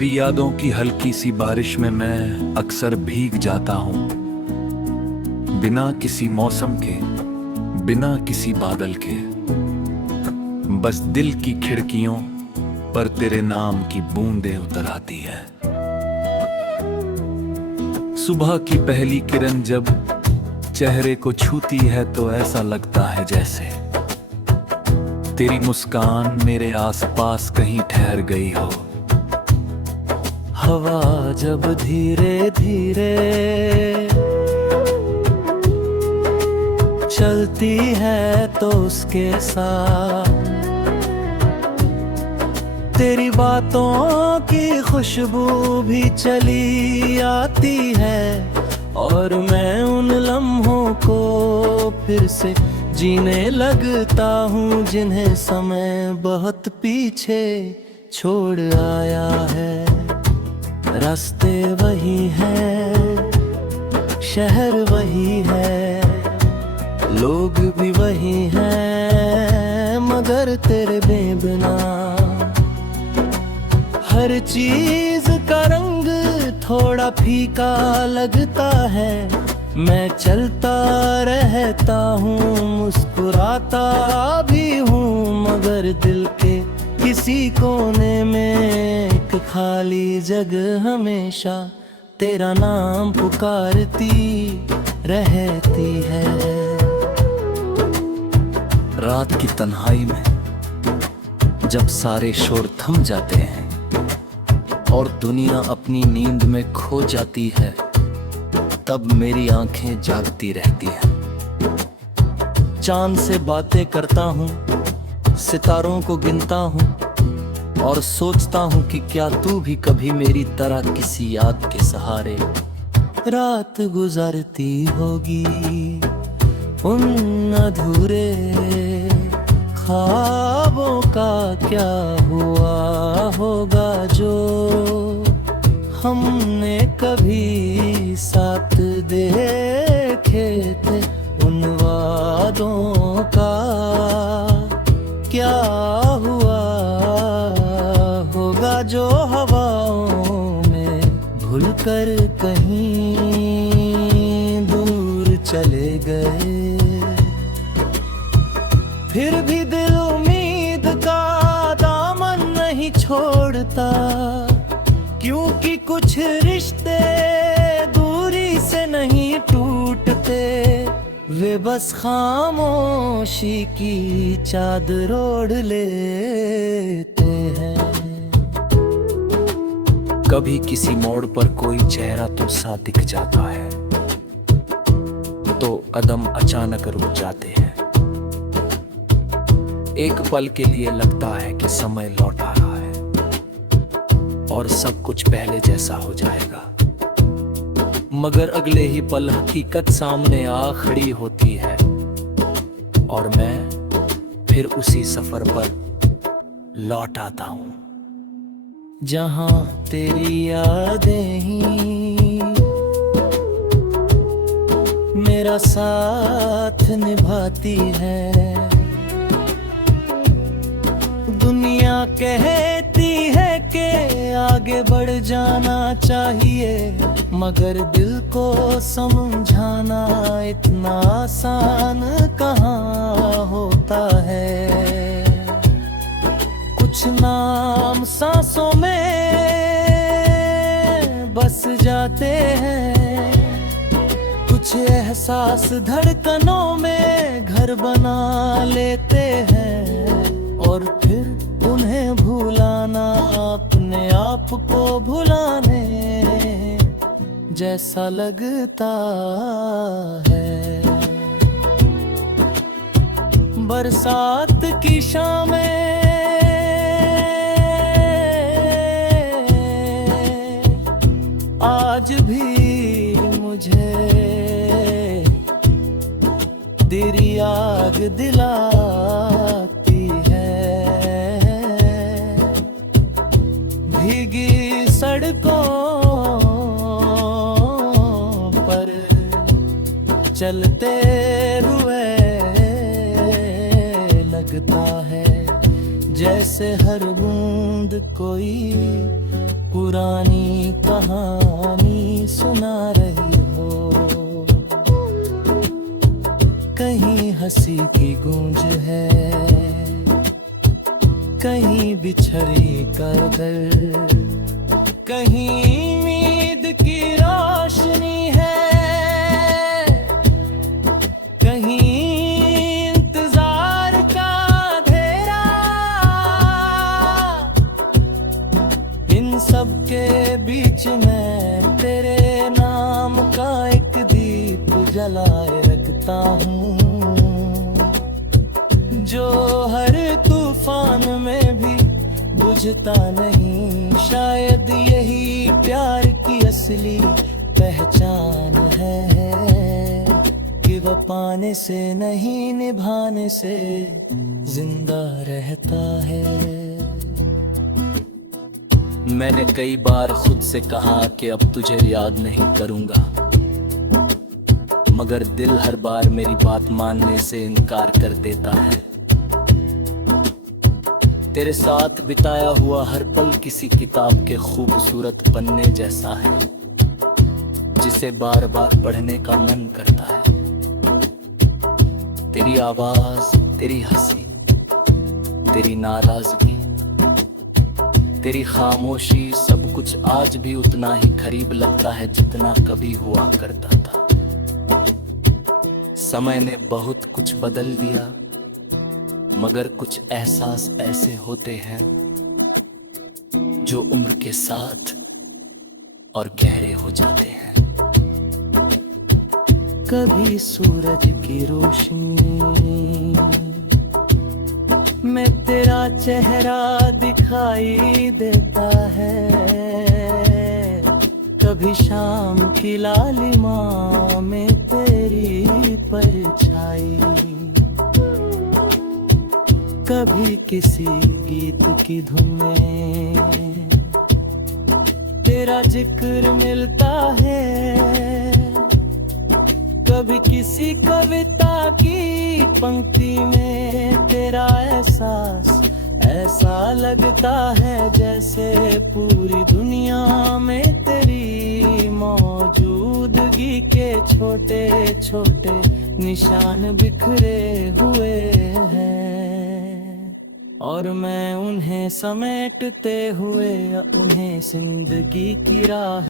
तेरी यादों की हल्की सी बारिश में मैं अक्सर भीग जाता हूँ, बिना किसी मौसम के, बिना किसी बादल के। बस दिल की खिड़कियों पर तेरे नाम की बूंदें उतर आती है। सुबह की पहली किरण जब चेहरे को छूती है तो ऐसा लगता है जैसे तेरी मुस्कान मेरे आसपास कहीं ठहर गई हो। हवा जब धीरे धीरे चलती है तो उसके साथ तेरी बातों की खुशबू भी चली आती है, और मैं उन लम्हों को फिर से जीने लगता हूँ जिन्हें समय बहुत पीछे छोड़ आया है। रास्ते वही हैं, शहर वही है, लोग भी वही हैं, मगर तेरे बेबिना हर चीज का रंग थोड़ा फीका लगता है। मैं चलता रहता हूँ, मुस्कुराता भी हूँ, मगर दिल के किसी कोने में एक खाली जगह हमेशा तेरा नाम पुकारती रहती है। रात की तन्हाई में जब सारे शोर थम जाते हैं और दुनिया अपनी नींद में खो जाती है, तब मेरी आंखें जागती रहती हैं। चांद से बातें करता हूँ, सितारों को गिनता हूँ और सोचता हूँ कि क्या तू भी कभी मेरी तरह किसी याद के सहारे रात गुजारती होगी। उन अधूरे ख्वाबों का क्या हुआ होगा जो हमने कभी साथ देखे थे। उन वादों का क्या हुआ होगा जो हवाओं में भूलकर कहीं दूर चले गए। फिर भी दिल उम्मीद का दामन नहीं छोड़ता, क्योंकि कुछ रिश्ते दूरी से नहीं टूटते, वे बस खामोशी की चादर ओढ़ लेते हैं। कभी किसी मोड़ पर कोई चेहरा तो सा दिख जाता है, तो कदम अचानक रुक जाते हैं। एक पल के लिए लगता है कि समय लौट आ रहा है और सब कुछ पहले जैसा हो जाएगा, मगर अगले ही पल हकीकत सामने आ खड़ी होती है और मैं फिर उसी सफर पर लौट आता हूँ जहां तेरी यादें ही मेरा साथ निभाती है। दुनिया कहती है कि आगे बढ़ जाना चाहिए, मगर दिल को समझाना इतना आसान कहाँ होता है। कुछ नाम सांसों में बस जाते हैं, कुछ एहसास धड़कनों में घर बना लेते हैं, और फिर उन्हें भुलाना अपने आप को भुलाने जैसा लगता है। बरसात की शामें आज भी मुझे तेरी याद दिलाती है। भीगी सड़कों पर चलते हुए लगता है जैसे हर बूंद कोई पुरानी कहानी सुना रही हो। कहीं हंसी की गूंज है, कहीं बिछड़ी कर कहीं उम्मीद की रोशनी है, कहीं इंतजार का अंधेरा। इन सब के बीच में तेरे नाम का एक दीप जलाए रखता हूँ, जो हर तूफान में भी बुझता नहीं। शायद यही प्यार की असली पहचान है, कि वो पाने से नहीं निभाने से जिंदा रहता है। मैंने कई बार खुद से कहा कि अब तुझे याद नहीं करूंगा, मगर दिल हर बार मेरी बात मानने से इनकार कर देता है। तेरे साथ बिताया हुआ हर पल किसी किताब के खूबसूरत पन्ने जैसा है, जिसे बार बार पढ़ने का मन करता है। तेरी आवाज, तेरी हंसी, तेरी नाराजगी, तेरी खामोशी, सब कुछ आज भी उतना ही करीब लगता है जितना कभी हुआ करता था। समय ने बहुत कुछ बदल दिया, मगर कुछ एहसास ऐसे होते हैं जो उम्र के साथ और गहरे हो जाते हैं। कभी सूरज की रोशनी में तेरा चेहरा दिखाई देता है, कभी शाम की लालिमा में तेरी परछाई, कभी किसी गीत की धुन में तेरा जिक्र मिलता है, कभी किसी कविता की पंक्ति में तेरा एहसास ऐसा लगता है जैसे पूरी दुनिया में तेरी मौजूदगी के छोटे छोटे निशान बिखरे हुए हैं, और मैं उन्हें समेटते हुए उन्हें जिंदगी की राह